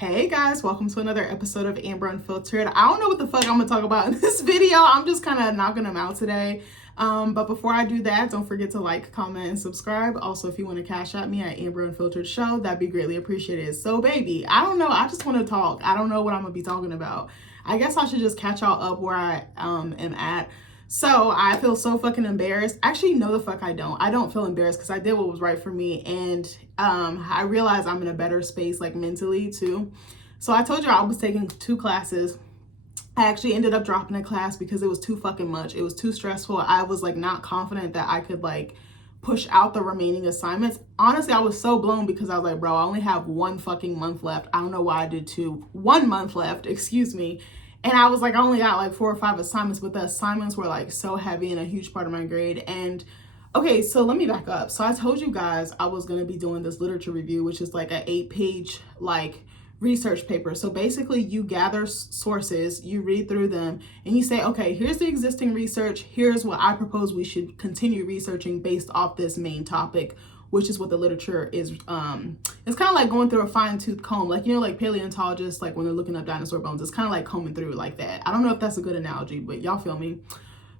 Hey guys, welcome to another episode of Amber Unfiltered. I don't know what the fuck I'm gonna talk about in this video. I'm just kind of knocking them out today. But before I do that, don't forget to like, comment, and subscribe. Also, if you want to cash at me at Amber Unfiltered Show, that'd be greatly appreciated. So baby, I don't know. I just want to talk. I don't know what I'm gonna be talking about. I guess I should just catch y'all up where I am at. So I feel so fucking embarrassed. Actually, no, the fuck I don't. I don't feel embarrassed because I did what was right for me. And I realized I'm in a better space, like mentally too. So I told you I was taking 2 classes. I actually ended up dropping a class because it was too fucking much. It was too stressful. I was like not confident that I could like push out the remaining assignments. Honestly, I was so blown because I was like, bro, I only have 1 fucking month left. I don't know why I did 2. 1 month left, excuse me. And I was like, I only got like 4 or 5 assignments, but the assignments were like so heavy and a huge part of my grade. And okay, so let me back up. So I told you guys I was going to be doing this literature review, which is like an 8-page like research paper. So basically you gather sources, you read through them, and you say, okay, here's the existing research. Here's what I propose we should continue researching based off this main topic, which is what the literature is. It's kind of like going through a fine-tooth comb, like, you know, like paleontologists, like when they're looking up dinosaur bones, it's kind of like combing through like that. I don't know if that's a good analogy, but y'all feel me.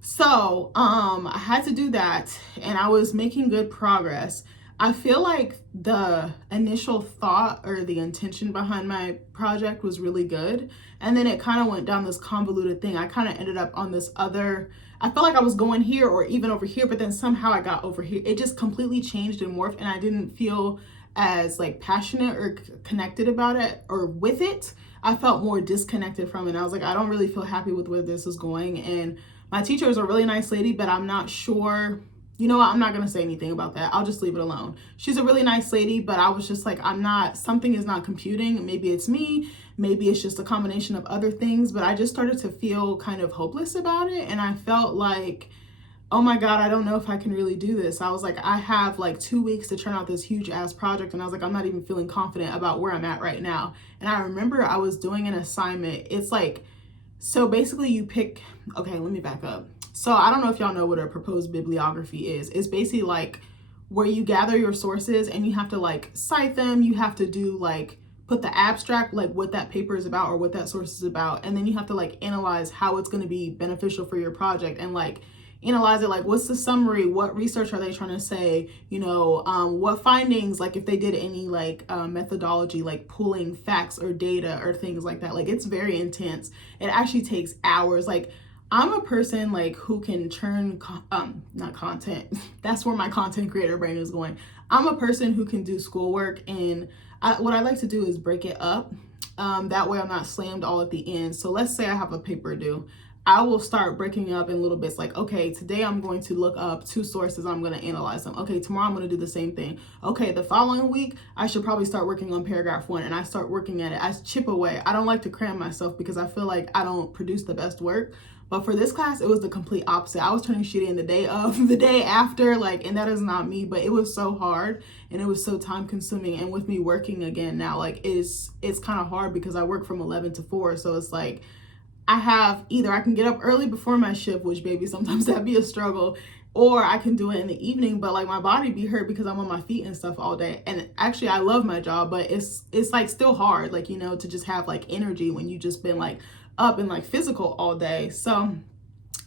So I had to do that, and I was making good progress. I feel like the initial thought or the intention behind my project was really good, and then it kind of went down this convoluted thing. I kind of ended up on this other, I felt like I was going here or even over here, but then somehow I got over here. It just completely changed and morphed, and I didn't feel as like passionate or connected about it or with it. I felt more disconnected from it. And I was like, I don't really feel happy with where this is going. And my teacher is a really nice lady, but I'm not sure. You know what? I'm not going to say anything about that. I'll just leave it alone. She's a really nice lady, but I was just like, something is not computing. Maybe it's me. Maybe it's just a combination of other things, but I just started to feel kind of hopeless about it. And I felt like, oh my God, I don't know if I can really do this. I was like, I have like 2 weeks to turn out this huge ass project. And I was like, I'm not even feeling confident about where I'm at right now. And I remember I was doing an assignment. It's like, so basically you pick, okay, let me back up. So I don't know if y'all know what a proposed bibliography is. It's basically like where you gather your sources and you have to like cite them. You have to do like, put the abstract, like what that paper is about or what that source is about. And then you have to like analyze how it's going to be beneficial for your project and like analyze it, like what's the summary, what research are they trying to say, you know, what findings, like if they did any like methodology, like pulling facts or data or things like that. Like it's very intense. It actually takes hours. Like I'm a person like who can churn not content. That's where my content creator brain is going. I'm a person who can do schoolwork, and what I like to do is break it up. That way I'm not slammed all at the end. So let's say I have a paper due. I will start breaking up in little bits, like, okay, today I'm going to look up 2 sources. I'm going to analyze them. Okay, tomorrow I'm going to do the same thing. Okay, the following week, I should probably start working on paragraph 1, and I start working at it. I chip away. I don't like to cram myself because I feel like I don't produce the best work. But for this class, it was the complete opposite. I was turning shit in the day of, the day after, like, and that is not me, but it was so hard and it was so time consuming. And with me working again now, like it's kind of hard because I work from 11 to 4. So it's like, I have either I can get up early before my shift, which baby, sometimes that'd be a struggle, or I can do it in the evening, but like my body be hurt because I'm on my feet and stuff all day. And actually I love my job, but it's like still hard, like, you know, to just have like energy when you just been like up and like physical all day. So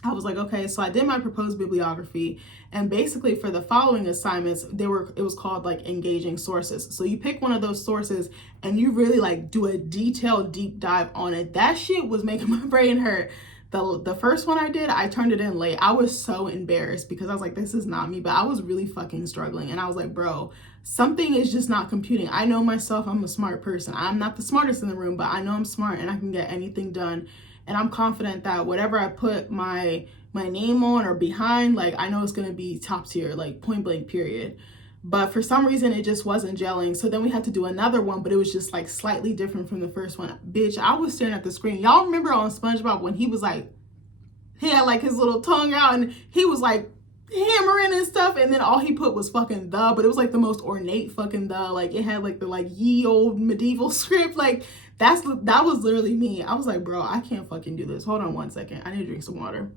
I was like, okay, so I did my proposed bibliography, and basically for the following assignments, it was called like engaging sources. So you pick one of those sources and you really like do a detailed deep dive on it. That shit was making my brain hurt. The first one I did, I turned it in late. I was so embarrassed because I was like, this is not me, but I was really fucking struggling. And I was like, bro, something is just not computing. I know myself, I'm a smart person. I'm not the smartest in the room, but I know I'm smart and I can get anything done. And I'm confident that whatever I put my name on or behind, like I know it's gonna be top tier, like point blank period. But for some reason it just wasn't gelling. So then we had to do another one, but it was just like slightly different from the first one. Bitch, I was staring at the screen. Y'all remember on SpongeBob when he was like, he had like his little tongue out and he was like hammering and stuff, and then all he put was fucking the, but it was like the most ornate fucking the, like it had like the like ye old medieval script. Like that was literally me. I was like, bro, I can't fucking do this. Hold on one second. I need to drink some water.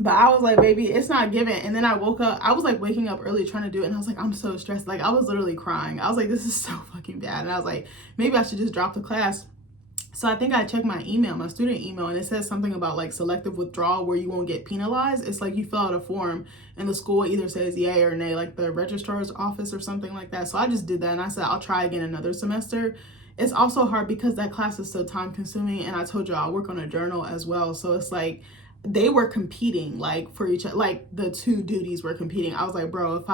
But I was like, baby, it's not given. And then I woke up, I was like waking up early trying to do it. And I was like, I'm so stressed. Like, I was literally crying. I was like, this is so fucking bad. And I was like, maybe I should just drop the class. So I think I checked my email, my student email, and it says something about like selective withdrawal where you won't get penalized. It's like you fill out a form and the school either says yay or nay, like the registrar's office or something like that. So I just did that and I said, I'll try again another semester. It's also hard because that class is so time consuming. And I told you I work on a journal as well. So it's like, they were competing like for each other, like the two duties were competing. I was like, bro,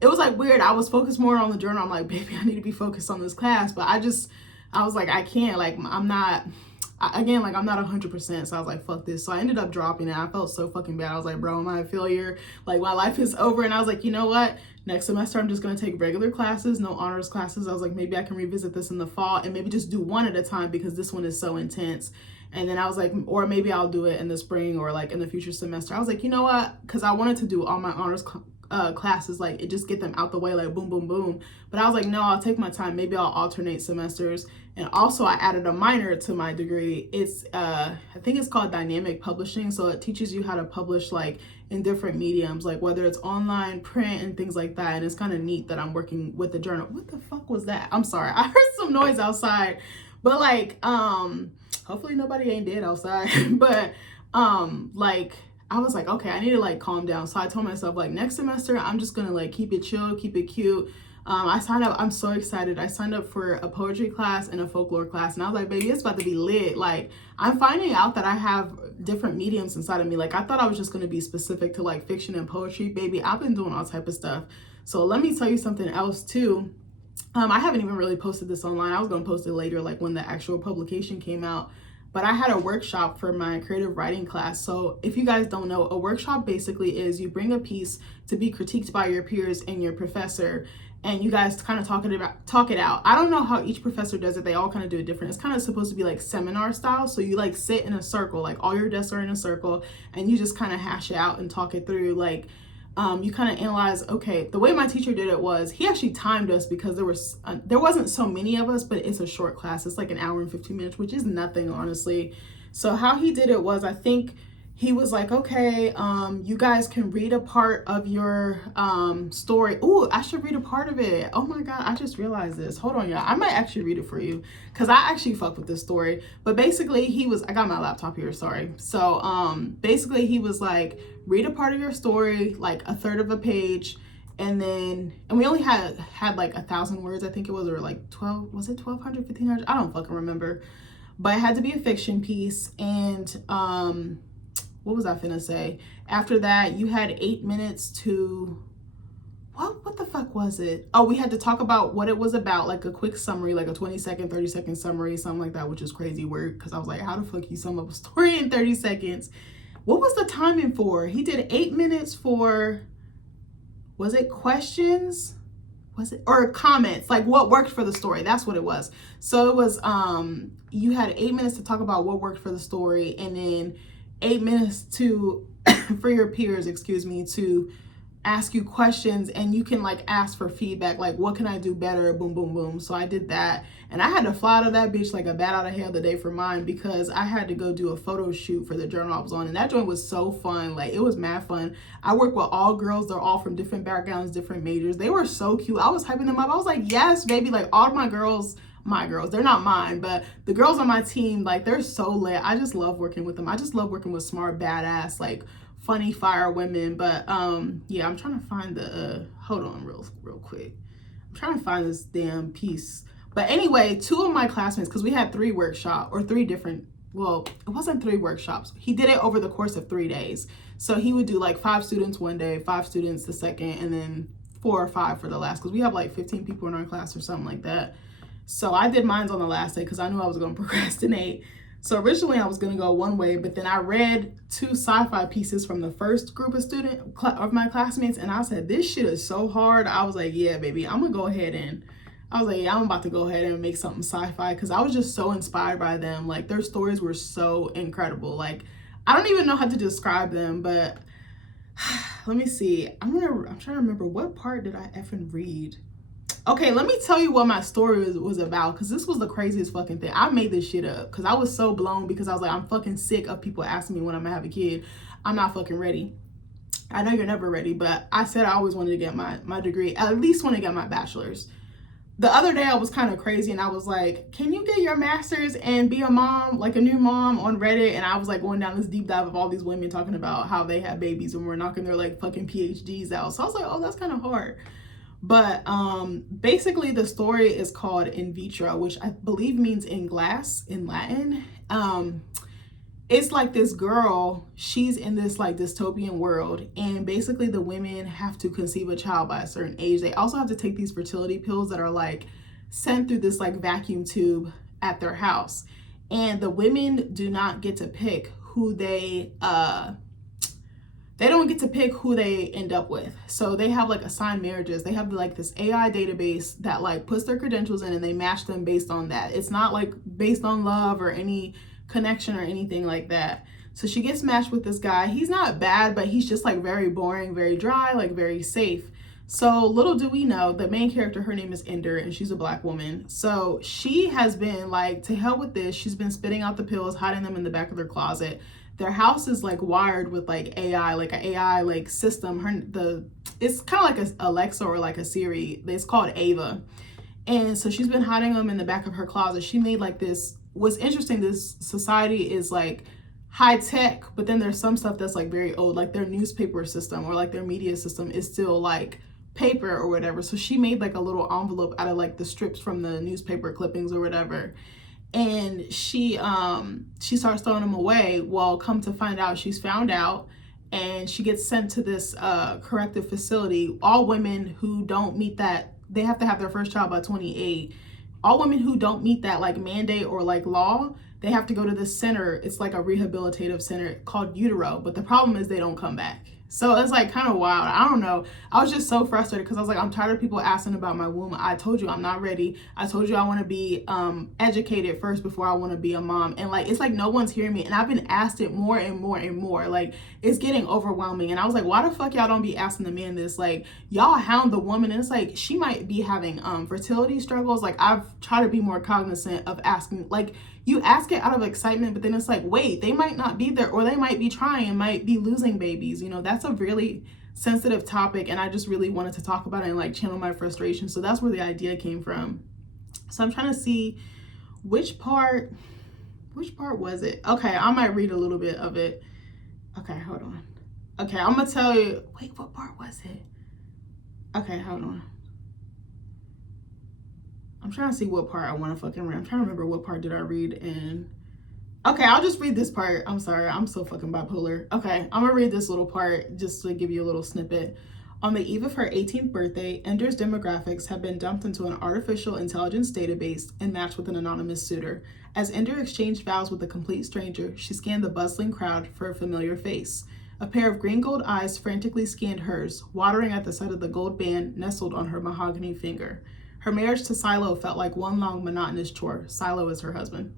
it was like weird. I was focused more on the journal. I'm like, baby, I need to be focused on this class. But I was like, I can't, like, I'm not 100%. So I was like, fuck this. So I ended up dropping it. I felt so fucking bad. I was like, bro, am I a failure? Like, my life is over. And I was like, you know what? Next semester, I'm just going to take regular classes, no honors classes. I was like, maybe I can revisit this in the fall and maybe just do one at a time because this one is so intense. And then I was like, or maybe I'll do it in the spring or like in the future semester. I was like, you know what? Because I wanted to do all my honors classes, like it just get them out the way, like boom, boom, boom. But I was like, no, I'll take my time. Maybe I'll alternate semesters. And also I added a minor to my degree. It's, I think it's called dynamic publishing. So it teaches you how to publish like in different mediums, like whether it's online, print, and things like that. And it's kind of neat that I'm working with the journal. What the fuck was that? I'm sorry. I heard some noise outside, but like, hopefully nobody ain't dead outside. But like, I was like, okay, I need to like calm down. So I told myself like next semester, I'm just gonna like keep it chill, keep it cute. I signed up, I'm so excited. I signed up for a poetry class and a folklore class. And I was like, baby, it's about to be lit. Like, I'm finding out that I have different mediums inside of me. Like, I thought I was just gonna be specific to like fiction and poetry. Baby, I've been doing all type of stuff. So let me tell you something else too. I haven't even really posted this online. I was gonna post it later, like when the actual publication came out. But I had a workshop for my creative writing class. So if you guys don't know, a workshop basically is you bring a piece to be critiqued by your peers and your professor, and you guys kind of talk it out. I don't know how each professor does it. They all kind of do it different. It's kind of supposed to be like seminar style. So you like sit in a circle, like all your desks are in a circle, and you just kind of hash it out and talk it through. Like, you kind of analyze, okay, the way my teacher did it was he actually timed us because there wasn't so many of us, but it's a short class. It's like an hour and 15 minutes, which is nothing, honestly. So how he did it was, I think he was like, okay, you guys can read a part of your story. Ooh, I should read a part of it. Oh my God, I just realized this. Hold on, y'all. I might actually read it for you because I actually fuck with this story. But basically I got my laptop here, sorry. So basically he was like, read a part of your story, like a third of a page. And we only had like 1,000 words, I think it was, or like 12, was it 1,200, 1,500? I don't fucking remember. But it had to be a fiction piece. And what was I finna say? After that, you had 8 minutes to, what the fuck was it? Oh, we had to talk about what it was about, like a quick summary, like a 20-second, 30-second summary, something like that, which is crazy word because I was like, how the fuck you sum up a story in 30 seconds? What was the timing for? He did 8 minutes for, was it questions? Was it, or comments, like what worked for the story? That's what it was. So it was, you had 8 minutes to talk about what worked for the story, and then 8 minutes to for your peers, to ask you questions, and you can like ask for feedback, like what can I do better, boom, boom, boom. So I did that, and I had to fly out of that bitch like a bat out of hell the day for mine because I had to go do a photo shoot for the journal I was on, and that joint was so fun. Like, it was mad fun. I work with all girls. They're all from different backgrounds, different majors. They were so cute. I was hyping them up. I was like, yes, baby. Like, all my girls, they're not mine, but the girls on my team, like, they're so lit. I just love working with them. I just love working with smart, badass, like funny fire women. But yeah, I'm trying to find the hold on real quick. I'm trying to find this damn piece. But anyway, 2 of my classmates, because we had 3 workshops, or 3 different, well, it wasn't 3 workshops. He did it over the course of 3 days. So he would do like 5 students one day, 5 students the second, and then 4 or 5 for the last, because we have like 15 people in our class or something like that. So I did mine on the last day because I knew I was going to procrastinate. So originally I was going to go one way, but then I read 2 sci-fi pieces from the first group of my classmates, and I said, this shit is so hard. I was like, yeah, baby, I'm going to go ahead and, I was like, yeah, I'm about to go ahead and make something sci-fi because I was just so inspired by them. Like, their stories were so incredible. Like, I don't even know how to describe them, but let me see. I'm trying to remember, what part did I effing read? Okay, let me tell you what my story was about, because this was the craziest fucking thing. I made this shit up because I was so blown, because I was like, I'm fucking sick of people asking me when I'm gonna have a kid. I'm not fucking ready. I know you're never ready, but I said I always wanted to get my degree, at least want to get my bachelor's. The other day I was kind of crazy and I was like, can you get your master's and be a mom, like a new mom, on Reddit? And I was like going down this deep dive of all these women talking about how they had babies and were knocking their like fucking PhDs out. So I was like, oh, that's kind of hard. But basically the story is called In Vitro, which I believe means in glass in Latin. It's like this girl, she's in this like dystopian world, and basically the women have to conceive a child by a certain age. They also have to take these fertility pills that are like sent through this like vacuum tube at their house. And the women do not get to pick who they don't get to pick who they end up with. So they have like assigned marriages. They have like this AI database that like puts their credentials in and they match them based on that. It's not like based on love or any connection or anything like that. So she gets matched with this guy. He's not bad, but he's just like very boring, very dry, like very safe. So little do we know, the main character, her name is Ender, and she's a Black woman. So she has been like, to hell with this. She's been spitting out the pills, hiding them in the back of their closet. Their house is like wired with like AI, like an AI like system. It's kind of like a Alexa or like a Siri. It's called Ava. And so she's been hiding them in the back of her closet. She made like this. What's interesting, this society is like high tech, but then there's some stuff that's like very old, like their newspaper system or like their media system is still like paper or whatever. So she made like a little envelope out of like the strips from the newspaper clippings or whatever. And she starts throwing them away. Well, come to find out, she's found out, and she gets sent to this corrective facility. All women who don't meet that, they have to have their first child by 28. All women who don't meet that like mandate or like law, they have to go to this center. It's like a rehabilitative center called Utero, but the problem is they don't come back. So it's like kind of wild. I don't know. I was just so frustrated because I was like, I'm tired of people asking about my womb. I told you I'm not ready. I told you I want to be educated first before I want to be a mom. And like, it's like no one's hearing me. And I've been asked it more and more and more. Like, it's getting overwhelming. And I was like, why the fuck y'all don't be asking the man this? Like, y'all hound the woman. And it's like, she might be having fertility struggles. Like, I've tried to be more cognizant of asking, like, you ask it out of excitement, but then it's like, wait, they might not be there, or they might be trying, might be losing babies. You know, that's a really sensitive topic, and I just really wanted to talk about it and like channel my frustration. So that's where the idea came from. So I'm trying to see which part was it? Okay, I might read a little bit of it. Okay, hold on. Okay, I'm gonna tell you. Wait, what part was it? Okay, hold on. I'm trying to see what part I want to fucking read. I'm trying to remember what part did I read in. Okay, I'll just read this part. I'm sorry, I'm so fucking bipolar. Okay, I'm gonna read this little part just to give you a little snippet. On the eve of her 18th birthday, Ender's demographics have been dumped into an artificial intelligence database and matched with an anonymous suitor. As Ender exchanged vows with a complete stranger, she scanned the bustling crowd for a familiar face. A pair of green gold eyes frantically scanned hers, watering at the sight of the gold band nestled on her mahogany finger. Her marriage to Silo felt like one long monotonous chore. Silo is her husband.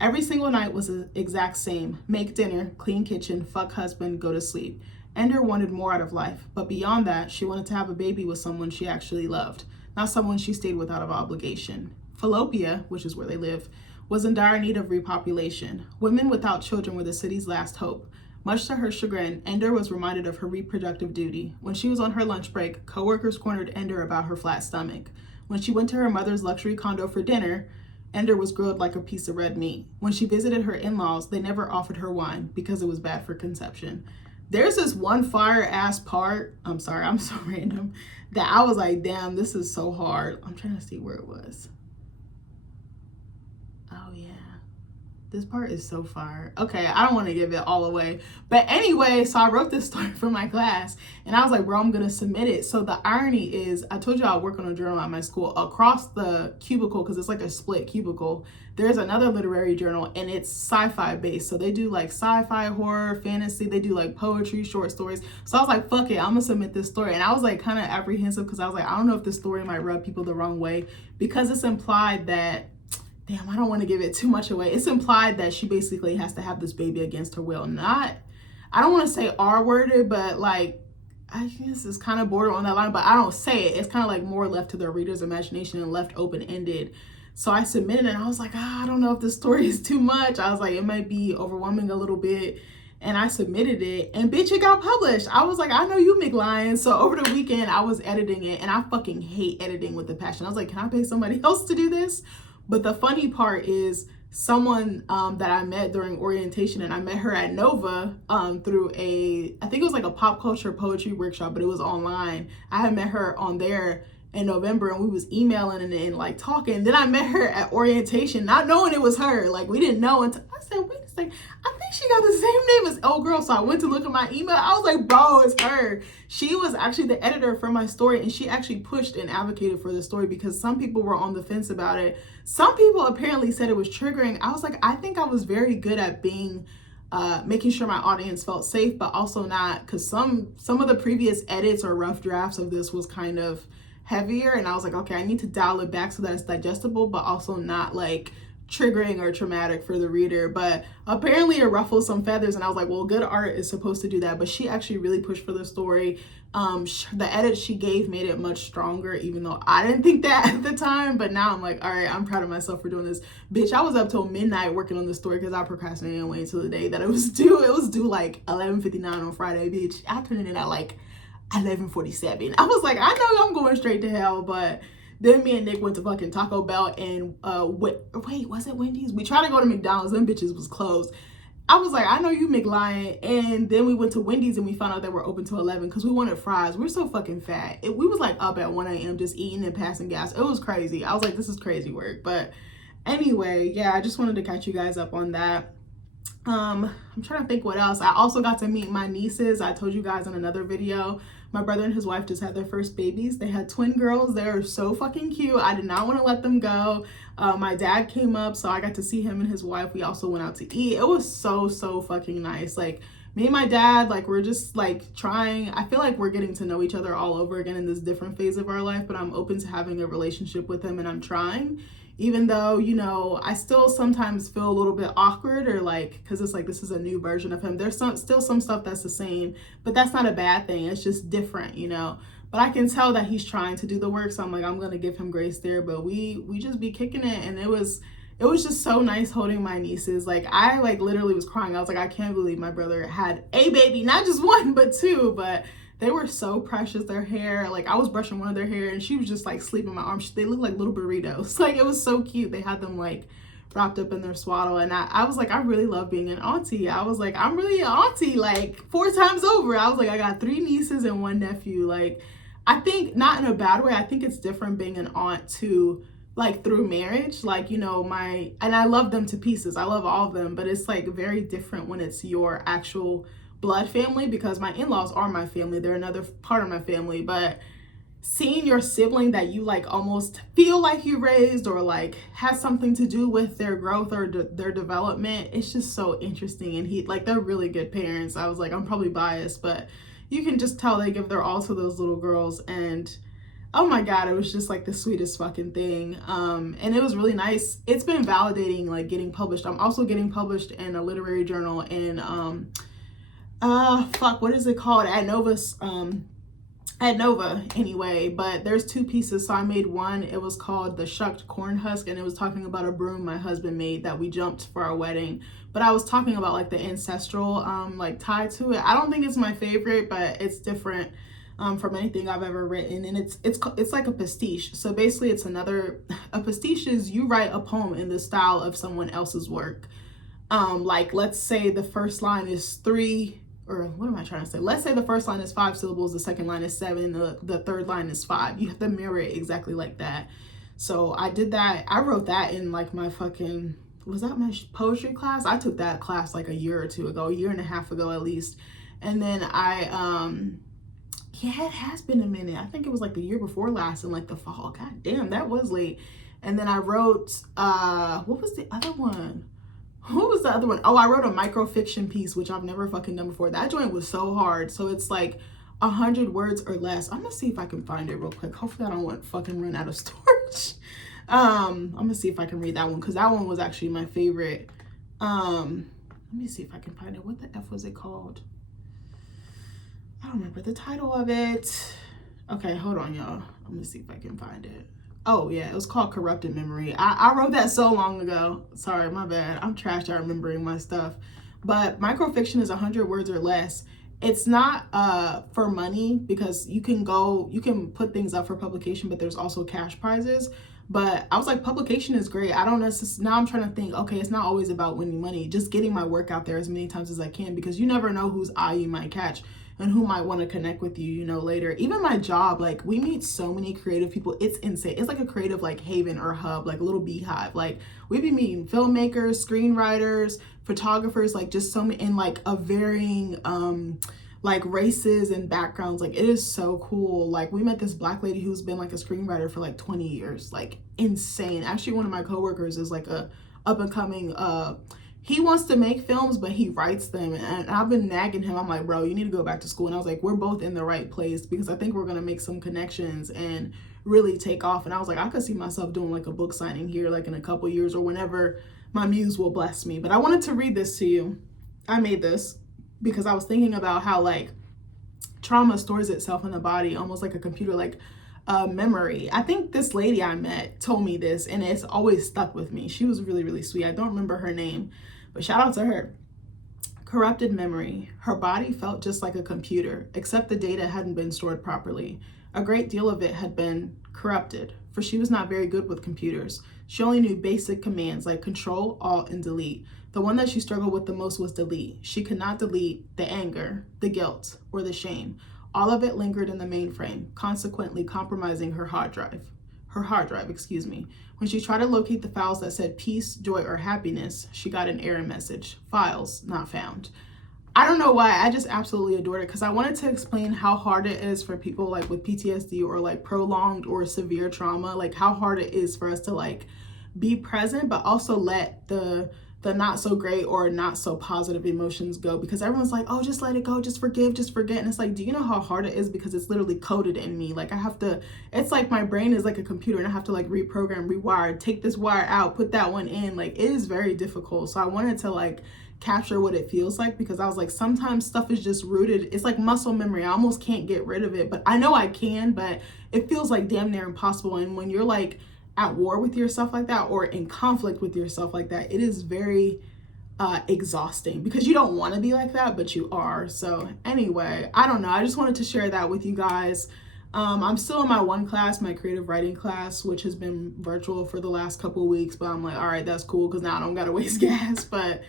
Every single night was the exact same. Make dinner, clean kitchen, fuck husband, go to sleep. Ender wanted more out of life, but beyond that, she wanted to have a baby with someone she actually loved, not someone she stayed with out of obligation. Philopia, which is where they live, was in dire need of repopulation. Women without children were the city's last hope. Much to her chagrin, Ender was reminded of her reproductive duty. When she was on her lunch break, coworkers cornered Ender about her flat stomach. When she went to her mother's luxury condo for dinner, Ender was grilled like a piece of red meat. When she visited her in-laws, they never offered her wine because it was bad for conception. There's this one fire-ass part, I'm sorry, I'm so random, that I was like, damn, this is so hard. I'm trying to see where it was. Oh, yeah. This part is so fire. Okay, I don't want to give it all away. But anyway, so I wrote this story for my class, and I was like, bro, I'm going to submit it. So the irony is, I told you I work on a journal at my school. Across the cubicle, because it's like a split cubicle, there's another literary journal, and it's sci-fi based. So they do like sci-fi, horror, fantasy. They do like poetry, short stories. So I was like, fuck it, I'm going to submit this story. And I was like kind of apprehensive because I was like, I don't know if this story might rub people the wrong way, because it's implied that, damn, I don't want to give it too much away. It's implied that she basically has to have this baby against her will. Not, I don't want to say R-worded, but like I guess it's kind of border on that line, but I don't say it. It's kind of like more left to the reader's imagination and left open-ended. So I submitted it and I was like, I don't know if this story is too much. I was like, it might be overwhelming a little bit. And I submitted it and bitch, it got published. I was like, I know you McLion. So over the weekend I was editing it and I fucking hate editing with a passion. I was like, can I pay somebody else to do this? But the funny part is someone that I met during orientation, and I met her at Nova through I think it was like a pop culture poetry workshop, but it was online. I had met her on there in November and we was emailing and like talking. Then I met her at orientation, not knowing it was her. Like we didn't know until I said, wait a second, I think she got the same name as old girl. So I went to look at my email. I was like, bro, it's her. She was actually the editor for my story, and she actually pushed and advocated for the story because some people were on the fence about it. Some people apparently said it was triggering. I was like, I think I was very good at being making sure my audience felt safe, but also not, because some of the previous edits or rough drafts of this was kind of heavier, and I was like, okay, I need to dial it back so that it's digestible but also not like triggering or traumatic for the reader. But apparently it ruffled some feathers, and I was like, well, good art is supposed to do that. But she actually really pushed for the story. The edit she gave made it much stronger, even though I didn't think that at the time. But now I'm like, all right, I'm proud of myself for doing this. Bitch, I was up till midnight working on the story because I procrastinated and waited until the day that it was due. It was due like 11:59 on Friday, bitch. I turned it in at like 11:47. I was like, I know I'm going straight to hell. But then me and Nick went to fucking Taco Bell and wait, was it Wendy's? We tried to go to McDonald's, them bitches was closed. I was like, I know you McLion. And then we went to Wendy's and we found out they were open till 11 because we wanted fries. We're so fucking fat. We was like up at 1 a.m. just eating and passing gas. It was crazy. I was like, this is crazy work. But anyway, yeah, I just wanted to catch you guys up on that. I'm trying to think what else. I also got to meet my nieces. I told you guys in another video, my brother and his wife just had their first babies. They had twin girls. They are so fucking cute. I did not want to let them go. My dad came up, so I got to see him and his wife. We also went out to eat. It was so fucking nice. Like, me and my dad, like, we're just like trying. I feel like we're getting to know each other all over again in this different phase of our life, but I'm open to having a relationship with him, and I'm trying. Even though, you know, I still sometimes feel a little bit awkward, or like, because it's like, this is a new version of him. There's still some stuff that's the same, but that's not a bad thing. It's just different, you know. But I can tell that he's trying to do the work, so I'm like, I'm going to give him grace there. But we just be kicking it, and it was just so nice holding my nieces. Like, I like literally was crying. I was like, I can't believe my brother had a baby, not just one, but two. But they were so precious. Their hair, like, I was brushing one of their hair and she was just like sleeping in my arms. They looked like little burritos. Like, it was so cute. They had them like wrapped up in their swaddle, and I was like, I really love being an auntie. I was like, I'm really an auntie like 4 times over. I was like, I got 3 nieces and 1 nephew. Like, I think, not in a bad way, I think it's different being an aunt to like through marriage. Like, you know, and I love them to pieces. I love all of them, but it's like very different when it's your actual blood family, because my in-laws are my family. They're another part of my family. But seeing your sibling that you like almost feel like you raised, or like has something to do with their growth or their development, it's just so interesting. And they're really good parents. I was like, I'm probably biased, but you can just tell they give their all to those little girls. And oh my God, it was just like the sweetest fucking thing. And it was really nice. It's been validating, like, getting published. I'm also getting published in a literary journal in what is it called, at Nova anyway. But there's 2 pieces. So I made one, it was called The Shucked Corn Husk, and it was talking about a broom my husband made that we jumped for our wedding. But I was talking about like the ancestral like tie to it. I don't think it's my favorite, but it's different from anything I've ever written. And it's like a pastiche. So basically a pastiche is you write a poem in the style of someone else's work. Like, let's say the first line is 3, or what am I trying to say? Let's say the first line is 5 syllables, the second line is 7, the third line is 5. You have to mirror it exactly like that. So I did that. I wrote that in like my was that my poetry class? I took that class like a year or 2 ago, a year and a half ago at least. And then yeah, it has been a minute. I think it was like the year before last in like the fall. God damn, that was late. And then I wrote, what was the other one? What was the other one? Oh, I wrote a microfiction piece, which I've never fucking done before. That joint was so hard. So it's like 100 words or less. I'm gonna see if I can find it real quick. Hopefully I don't fucking run out of storage. I'm gonna see if I can read that one, because that one was actually my favorite. Let me see if I can find it. What the F was it called? I don't remember the title of it. Okay, hold on, y'all. Let me see if I can find it. Oh yeah, it was called Corrupted Memory. I wrote that so long ago. Sorry, my bad. I'm trash at remembering my stuff. But microfiction is 100 words or less. It's not for money, because you can put things up for publication, but there's also cash prizes. But I was like, publication is great. I don't necessarily, now I'm trying to think, okay, it's not always about winning money, just getting my work out there as many times as I can, because you never know whose eye you might catch and who might want to connect with you, later. Even my job, like, we meet so many creative people. It's insane. It's like a creative, like, haven or hub, like a little beehive. Like, we be meeting filmmakers, screenwriters, photographers, like, just so many, in like a varying like races and backgrounds. Like, it is so cool. Like, we met this Black lady who's been like a screenwriter for like 20 years. Like, insane. Actually, one of my coworkers is like a up and coming he wants to make films, but he writes them. And I've been nagging him. I'm like, bro, you need to go back to school. And I was like, we're both in the right place, because I think we're going to make some connections and really take off. And I was like, I could see myself doing like a book signing here, like in a couple years or whenever my muse will bless me. But I wanted to read this to you. I made this because I was thinking about how like trauma stores itself in the body, almost like a computer, like memory. I think this lady I met told me this, and it's always stuck with me. She was really, really sweet. I don't remember her name, but shout out to her. Corrupted memory. Her body felt just like a computer, except the data hadn't been stored properly. A great deal of it had been corrupted, for she was not very good with computers. She only knew basic commands like Control, Alt, and Delete. The one that she struggled with the most was delete. She could not delete the anger, the guilt, or the shame. All of it lingered in the mainframe, consequently compromising her hard drive. When she tried to locate the files that said peace, joy, or happiness, she got an error message. Files not found. I don't know why. I just absolutely adored it, because I wanted to explain how hard it is for people like with PTSD or like prolonged or severe trauma, like how hard it is for us to like be present, but also let the not so great or not so positive emotions go, because everyone's like, oh, just let it go, just forgive, just forget. And it's like, do you know how hard it is? Because it's literally coded in me. Like, I have to, it's like my brain is like a computer, and I have to like reprogram, rewire, take this wire out, put that one in. Like, it is very difficult. So I wanted to like capture what it feels like, because I was like, sometimes stuff is just rooted. It's like muscle memory. I almost can't get rid of it, but I know I can, but it feels like damn near impossible. And when you're like at war with yourself like that, or in conflict with yourself like that, it is very exhausting, because you don't want to be like that, but you are. So anyway, I don't know. I just wanted to share that with you guys. I'm still in my one class, my creative writing class, which has been virtual for the last couple of weeks, but I'm like, all right, that's cool, because now I don't gotta waste gas. But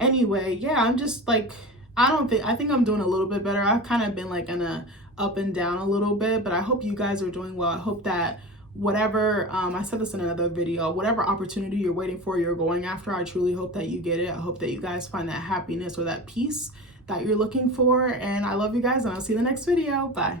anyway, yeah, I'm just like, I think I'm doing a little bit better. I've kind of been like in a up and down a little bit, but I hope you guys are doing well. I hope that whatever, I said this in another video, whatever opportunity you're waiting for, you're going after, I truly hope that you get it. I hope that you guys find that happiness or that peace that you're looking for. And I love you guys, and I'll see you in the next video. Bye.